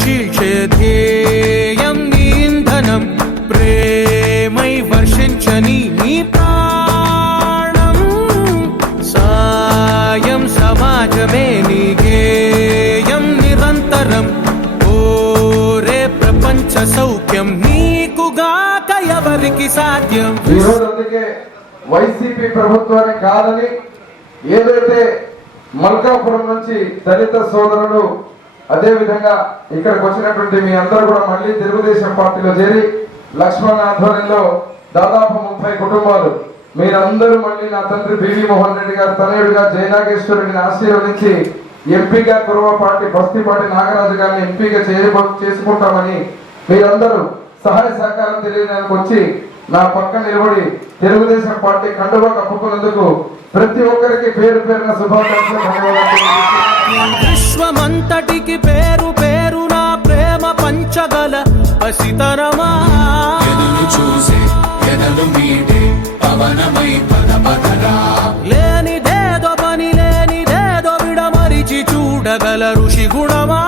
చీల్చే ధ్యేయం నీ ఇంధనం ప్రేమై వర్షించని నీ ప్రాణం సాయం సమాజమే నీ గేయం నిరంతరం ఓరే ప్రపంచ సౌఖ్యం నీకుగాక ఎవరికి సాధ్యం. అందుకే వైసీపీ ప్రభుత్వాన్ని కాదని ఏదైతే మల్కాపురం నుంచి దళిత సోదరులు అదే విధంగా ఇక్కడికి వచ్చినటువంటి మీ అందరూ కూడా మళ్ళీ తెలుగుదేశం పార్టీలో చేరి లక్ష్మణ్ ఆధ్వర్యంలో దాదాపు 30 కుటుంబాలు మీరందరూ మళ్ళీ నా తండ్రి బివి మోహన్ రెడ్డి గారు తనయుడిగా జయనాగేశ్వరుడిని ఆశీర్వదించి ఎంపీగా కురవపాటి బస్తీపాటి నాగరాజు గారిని ఎంపీగా చేసుకుంటామని మీరందరూ సహాయ సహకారం తెలియడానికి వచ్చి నా పక్క నిలబడి తెలుగుదేశం పార్టీ కండువా కప్పుకున్నందుకు ప్రతి ఒక్కరికి పేరు పేరున శుభాకాంక్షలు ధన్యవాదాలు. విశ్వమంతటికి పేరు పేరు నా ప్రేమ పంచగల పసితరమా లేనిదేదో పని లేనిదేదో విడమరిచి చూడగల ఋషి గుణమా.